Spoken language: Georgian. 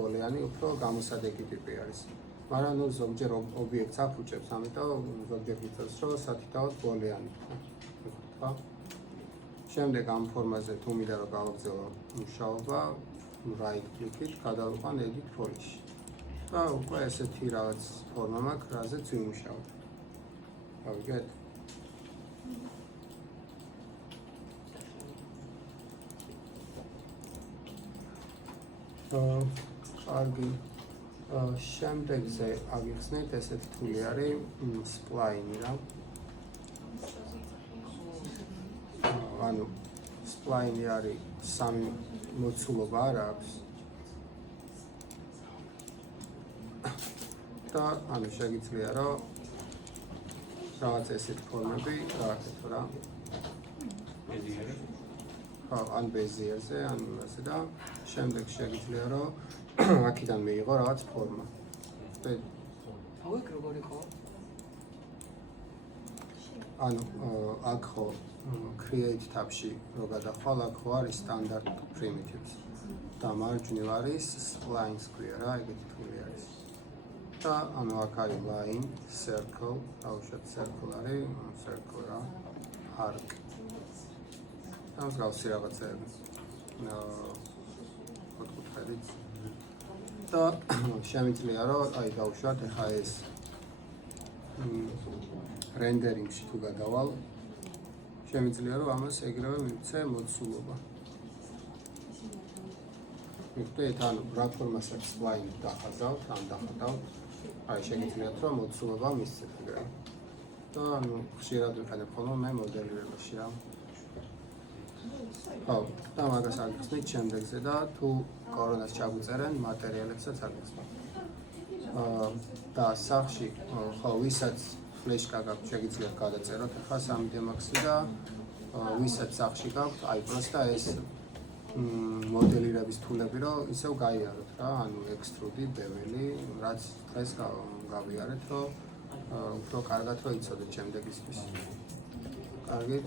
ერთბოლიანი, უფრო გამოსადეგი ტიპი არის. მაგრამ ნუ ზოგჯერ ობიექტს აფუჭებს, ამიტომ ზოგჯერ გიწევს, რომ სათითაოდ ბოლიანი. ხო? შემდეგ ამ ფორმაზე თუ მინდა რომ გავაგზავნო მუშაობა, right click-ით გადავიყვან edit polish. და უკვე ესეთი რაღაც ფორმა მაქვს, რაზეც ვიმუშავებ. გავიგეთ? კარგი. შემდეგზე აგიხსნით ესეთი თული არის spline რა. ანუ spline არის სამი მოცულობა არ აქვს. და ანუ შეგიძლია რომ რაღაც ესეთი ფორმები გააკეთო რა. ან ბეზიერზე, ან ასე და შემდეგ შეგიძლია რომ აქედან მიიღო რაღაც ფორმა. აუიქ როგორ იყო? ანუ აქ ხო create tab-ში რო გადახვალ, აქ ხო არის standard primitives. და მარჯვნივ არის splines ქვია რა, ეგეთი თული არის. და ანუ აქ არის line, circle, დაუშვათ circle არის, circle რა, arc. და მსგავსი რაღაცეები. ოთხკუთხედით. და შემიძლია რომ აი დავუშვათ ახლა ეს რენდერინგში თუ გადავალ, შემიძლია რომ ამას ეგრევე მივცე მოცულობა. მივხვდით, ანუ რა ფორმას აქვს spline დახაზავთ, ან დახატავთ, აი შეგიძლიათ რომ მოცულობა მისცეთ ეგრევე. და ანუ ხშირად ვიყენებ ხოლმე მე მოდელირებაში რა. ხო, და მაგას აგიხსნით შემდეგზე და თუ კორონას ჩაგვიწერენ, მატერიალებსაც აგიხსნით. და სახში ხო ვისაც ფლეშკა გაქვთ, შეგიძლიათ გადაწეროთ ახლა 3D Max-ი და ვისაც სახში გაქვთ, iPress და ეს მოდელირების თულები რომ ისევ გაიაროთ რა, ანუ extrude, bevel-ი, რაც დღეს გავიარეთ, რომ უფრო კარგად რომ იცოდეთ შემდეგისთვის. კარგი.